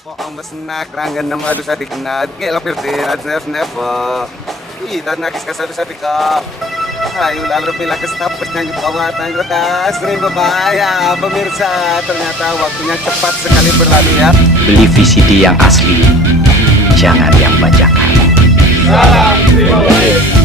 po ang mas nakrangan na malo sa tignad. Ngayon lang pirtin at snap kita nakis ka sabi ka. Ayo lalo pilakas tapos nang pawatan ratas rin babaya pemirsa ternyata waktunya cepat sekali berlalu ya. Beli VCD yang asli, jangan yang bajakan. Salam terima kasih.